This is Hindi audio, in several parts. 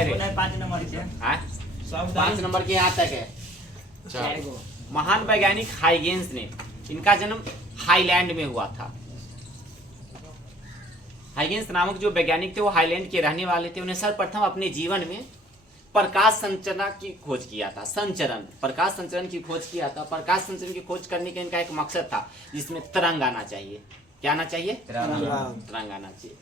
है रे? 5 नंबर के। हाँ? सब 5 नंबर के यहाँ तक है। चलो। महान वैज्ञानिक हाइगेंस ने, इनका जन्म हाईलैंड में हुआ था। हाइगेंस नामक जो वैज्ञानिक थे वो हाईलैंड के रहने वाले थे। उन्हें सर्वप्रथम अपने जीवन में प्रकाश संचरण की खोज किया था। प्रकाश संचरण की खोज किया था। प्रकाश संचरण की खोज करने का इनका एक मकसद था जिसमें तरंग आना चाहिए। क्या आना चाहिए? तरंग आना चाहिए।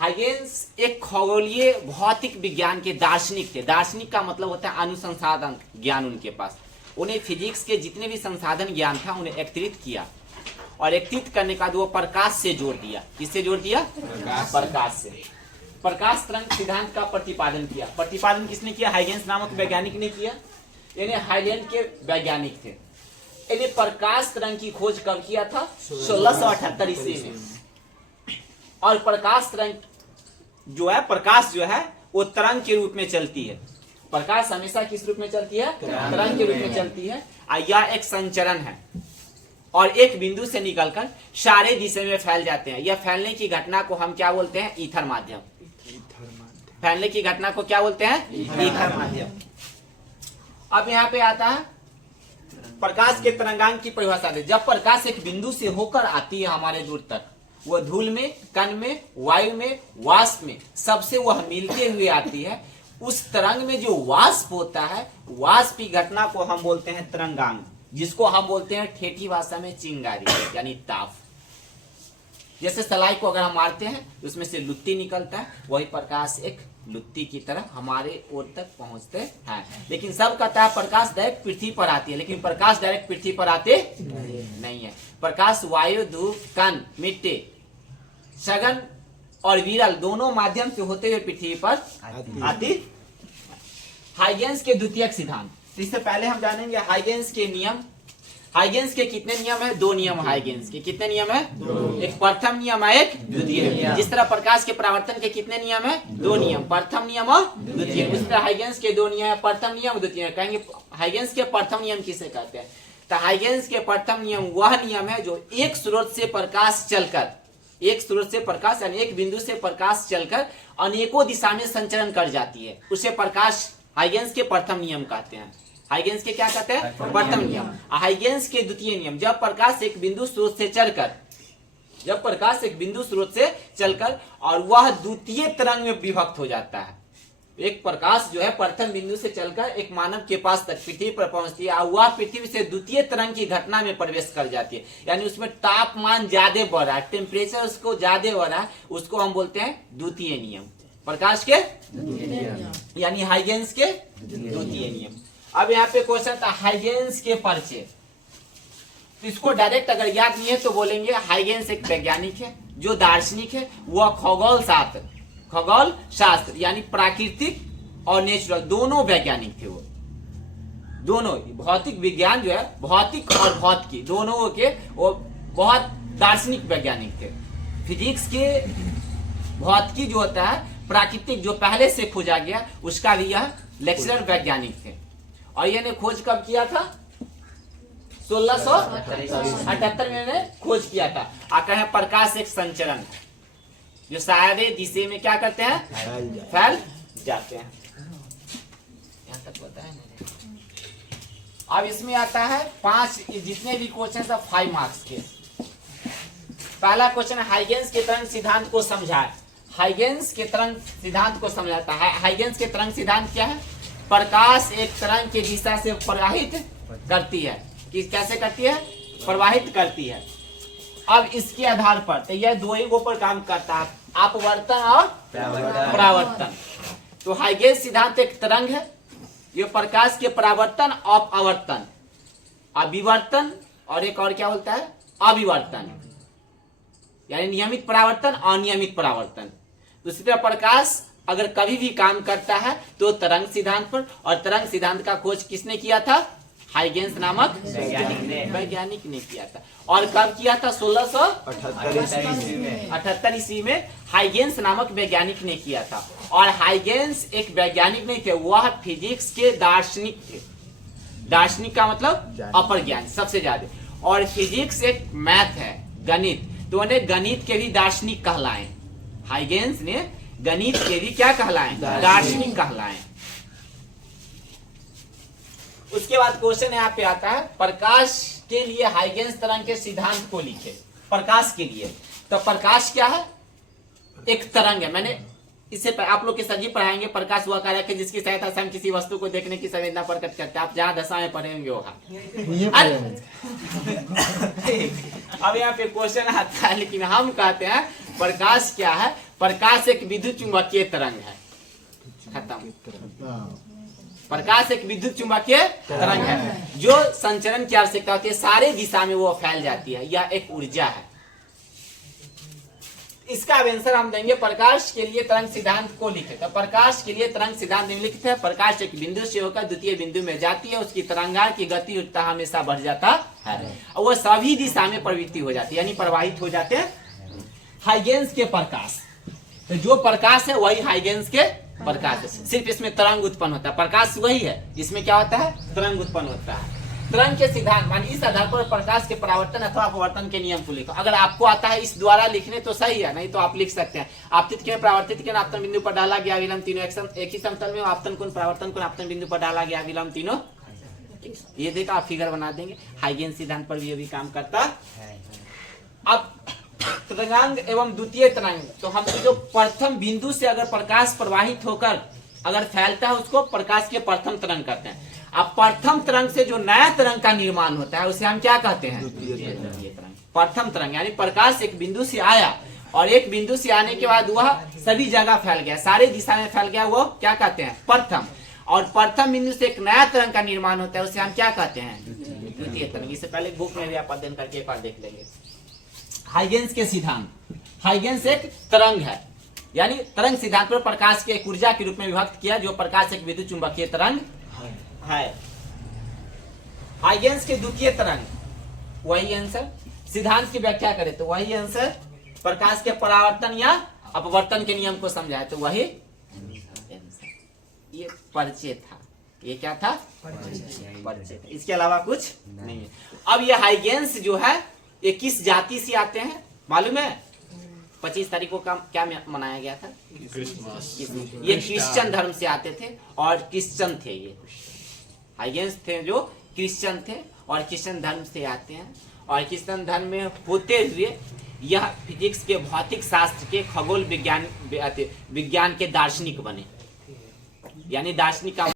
हाइगेंस एक खगोलीय भौतिक विज्ञान के दार्शनिक थे। दार्शनिक का मतलब होता है अनुसंसाधन ज्ञान उनके पास। उन्हें फिजिक्स के जितने भी संसाधन ज्ञान था उन्हें एकत्रित किया और एकत्रित करने के बाद वो प्रकाश से जोड़ दिया। किससे जोड़ दिया? प्रकाश से। प्रकाश तरंग सिद्धांत का प्रतिपादन किया। प्रतिपादन किसने किया? हाइगेंस नामक वैज्ञानिक ने किया। यानी हाईलैंड के वैज्ञानिक थे। इन्हें प्रकाश तरंग की खोज कब किया था? 1678 ईस्वी में। और प्रकाश तरंग जो है, प्रकाश जो है वो तरंग के रूप में चलती है। प्रकाश हमेशा किस रूप में चलती है? तरंग के रूप में चलती है। यह एक संचरण है और एक बिंदु से निकलकर सारे दिशा में फैल जाते हैं। यह फैलने की घटना को हम क्या बोलते हैं? ईथर माध्यम। फैलने की घटना को क्या बोलते हैं? ईथर माध्यम। अब यहाँ पे आता है प्रकाश के तरंगांक की परिभाषा दे। जब प्रकाश एक बिंदु से होकर आती है हमारे दूर तक, वह धूल में, कण में, वायु में, वाष्प में, सबसे वह मिलते हुए आती है। उस तरंग में जो वाष्प होता है, वाष्प की घटना को हम बोलते हैं तरंगांक, जिसको हम बोलते हैं ठेठी भाषा में चिंगारी यानी ताप। जैसे सलाई को अगर हम मारते हैं तो उसमें से लुत्ती निकलता है, वही प्रकाश एक लुत्ती की तरह हमारे ओर तक पहुंचते हैं। लेकिन सब कहता है प्रकाश डायरेक्ट पृथ्वी पर आती है, लेकिन प्रकाश डायरेक्ट पृथ्वी पर आते नहीं है। प्रकाश वायु, धूप, कण, मिट्टी, सघन और विरल दोनों माध्यम से होते हुए पृथ्वी पर आती। हाइगेंस के द्वितीयक सिद्धांत। इससे पहले हम जानेंगे हाइगेंस के नियम। हाइगेंस के कितने नियम है? 2 नियम। हाइगेंस के कितने नियम है? 2। एक प्रथम नियम है, एक द्वितीय नियम। जिस तरह प्रकाश के परावर्तन के कितने नियम है? 2 नियम, प्रथम नियम और द्वितीय। उस तरह हाइगेंस के 2 नियम है, प्रथम नियम, द्वितीय। कहेंगे हाइगेंस के प्रथम नियम किसे कहते हैं? तो हाइगेंस के प्रथम नियम वह नियम है जो एक स्रोत से प्रकाश चलकर, एक स्रोत से प्रकाश यानी एक बिंदु से प्रकाश चलकर अनेकों दिशा में संचरण कर जाती है, उसे प्रकाश हाइगेंस के प्रथम नियम कहते हैं। हाइगेंस के क्या कहते हैं? प्रथम नियम। हाइगेंस के द्वितीय नियम, जब प्रकाश एक बिंदु स्रोत से चलकर, जब प्रकाश एक बिंदु स्रोत से चलकर और वह द्वितीय तरंग में विभक्त हो जाता है। एक प्रकाश जो है प्रथम बिंदु से चलकर एक मानव के पास तक पृथ्वी पर पहुंचती है और वह पृथ्वी से द्वितीय तरंग की घटना में प्रवेश कर जाती है। यानी उसमें तापमान ज्यादा बढ़ रहा है, टेम्परेचर उसको ज्यादा बढ़ रहा है, उसको हम बोलते हैं द्वितीय नियम। प्रकाश के यानी हाइगेंस के द्वितीय नियम। अब यहाँ पे क्वेश्चन था हाइगेंस के परिचय। तो इसको डायरेक्ट अगर याद नहीं है तो बोलेंगे हाइगेंस एक वैज्ञानिक है जो दार्शनिक है। वह खगोल शास्त्र यानी प्राकृतिक और नेचुरल दोनों वैज्ञानिक थे। वो दोनों भौतिक विज्ञान जो है, भौतिक और भौतिकी दोनों के वो बहुत दार्शनिक वैज्ञानिक थे। फिजिक्स के भौतिकी जो होता है, प्राकृतिक जो पहले से खोजा गया उसका भी यह लेक्चरर वैज्ञानिक थे। और ये ने खोज कब किया था? 1678 में इन्होंने खोज किया था। आकर है प्रकाश एक संचरण जो सारे दिशा में क्या करते हैं? फैल जाते हैं। यहाँ तक बताया मैंने। अब इसमें आता है 5 जितने भी क्वेश्चन सब 5 मार्क्स के। पहला क्वेश्चन हाइगेंस के तरंग सिद्धांत को समझाए। हाइगेंस के तरंग सिद्धांत को समझाता है। हाइगेंस के तरंग सिद्धांत क्या है? प्रकाश एक तरंग की दिशा से प्रवाहित करती है। कैसे करती है? प्रवाहित करती है। अब इसके आधार पर तो यह 2 ही पर काम करता है, अपवर्तन और परावर्तन। तो हाइगेंस सिद्धांत एक तरंग है, ये प्रकाश के परावर्तन और आवर्तन, अभिवर्तन और एक और क्या बोलता है? अभिवर्तन, यानी नियमित परावर्तन, अनियमित परावर्तन। दूसरी तरह प्रकाश अगर कभी भी काम करता है तो तरंग सिद्धांत पर, और तरंग सिद्धांत का खोज किसने किया था? हाइगेंस नामक वैज्ञानिक ने किया था। और कब किया था? 1678 ईस्वी में हाइगेंस नामक वैज्ञानिक ने किया था। और हाइगेंस एक वैज्ञानिक नहीं थे, वह फिजिक्स के दार्शनिक थे। दार्शनिक का मतलब अपर ज्ञान सबसे ज्यादा। और फिजिक्स एक मैथ है, गणित, तो उन्हें गणित के भी दार्शनिक कहलाए। हाइगेंस ने गणित के भी क्या कहलाएं, दार्शनिक कहलाएं। उसके बाद क्वेश्चन यहाँ पे आता है, प्रकाश के लिए हाइगेंस तरंग के सिद्धांत को लिखे। प्रकाश के लिए, तो प्रकाश क्या है, एक तरंग है। मैंने इससे आप लोग के सर जी पढ़ाएंगे, प्रकाश हुआ कार्य है जिसकी सहायता से हम किसी वस्तु को देखने की संवेदना प्रकट करते हैं। आप जहाँ दशा में पढ़ेंगे वहां। अब यहाँ पे क्वेश्चन आता है, लेकिन हम कहते हैं प्रकाश क्या है, प्रकाश एक विद्युत चुंबकीय तरंग है। खत्म। प्रकाश एक विद्युत चुंबकीय तरंग है जो संचरण की आवश्यकता होती है, सारे दिशा में वो फैल जाती है। यह एक ऊर्जा है। इसका आंसर हम देंगे, प्रकाश के लिए तरंग सिद्धांत को लिखे। तो प्रकाश के लिए तरंग सिद्धांत निम्नलिखित है। प्रकाश एक बिंदु से होकर द्वितीय बिंदु में जाती है, उसकी तरंगार की गति उत्ता हमेशा बढ़ जाता है और वह सभी दिशा में प्रवृत्ति हो जाती है, यानी प्रवाहित हो जाते हैं। हाइगेंस के प्रकाश, तो जो प्रकाश है वही हाइगेंस के प्रकाश है, सिर्फ इसमें तरंग उत्पन्न होता है। प्रकाश वही है, इसमें क्या होता है, तरंग उत्पन्न होता है। तरंग के सिद्धांत मान इस आधार पर प्रकाश के परावर्तन अथवा अपवर्तन के नियम को लिखो। अगर आपको आता है इस द्वारा लिखने तो सही है, नहीं तो आप लिख सकते हैं। आपतित किरण परावर्तित किरण आपतन बिंदु पर डाला गया विलंब तीनों एक ही समतल में, आपतन कोण परावर्तन कोण आपतन बिंदु पर डाला गया विलंब तीनों। ये देखा, आप फिगर बना देंगे। हाइगेंस सिद्धांत पर भी ये भी काम करता है। अब तरंगांग एवं द्वितीय तरंग, तो हम जो प्रथम बिंदु से अगर प्रकाश प्रवाहित होकर अगर फैलता है उसको प्रकाश के प्रथम तरंग कहते हैं। अब प्रथम तरंग से जो नया तरंग का निर्माण होता है उसे हम क्या कहते हैं, द्वितीय तरंग। प्रथम तरंग यानी प्रकाश एक बिंदु से आया और एक बिंदु से आने के बाद वह सभी जगह फैल गया, सारे दिशा में फैल गया, वो क्या कहते हैं, प्रथम। और प्रथम बिंदु से एक नया तरंग का निर्माण होता है उसे हम क्या कहते हैं, द्वितीय तरंग। इससे पहले बुक में भी आप अध्ययन करके एक बार देख लेंगे। हाइगेंस के सिद्धांत, हाइगेंस एक तरंग है, यानी तरंग सिद्धांत पर प्रकाश के एक ऊर्जा के रूप में विभक्त किया, जो प्रकाश एक विद्युत चुंबकीय तरंग है। हाइगेंस के द्वितीय तरंग, वही आंसर। सिद्धांत की व्याख्या करें तो वही आंसर। प्रकाश के परावर्तन या अपवर्तन के नियम को समझाए तो वही। ये परिचय था, ये क्या था, परिचय था, इसके अलावा कुछ नहीं है। अब ये हाइगेंस जो है ये किस जाति से आते हैं मालूम है? 25 तारीख को क्या मनाया गया था, क्रिसमस। ये क्रिश्चियन धर्म से आते थे और क्रिश्चियन थे। ये हाइगेंस थे जो क्रिश्चियन थे और क्रिश्चियन धर्म से आते हैं। और क्रिश्चियन धर्म में होते हुए यह फिजिक्स के, भौतिक शास्त्र के, खगोल विज्ञान के दार्शनिक बने, यानी दार्शनिक का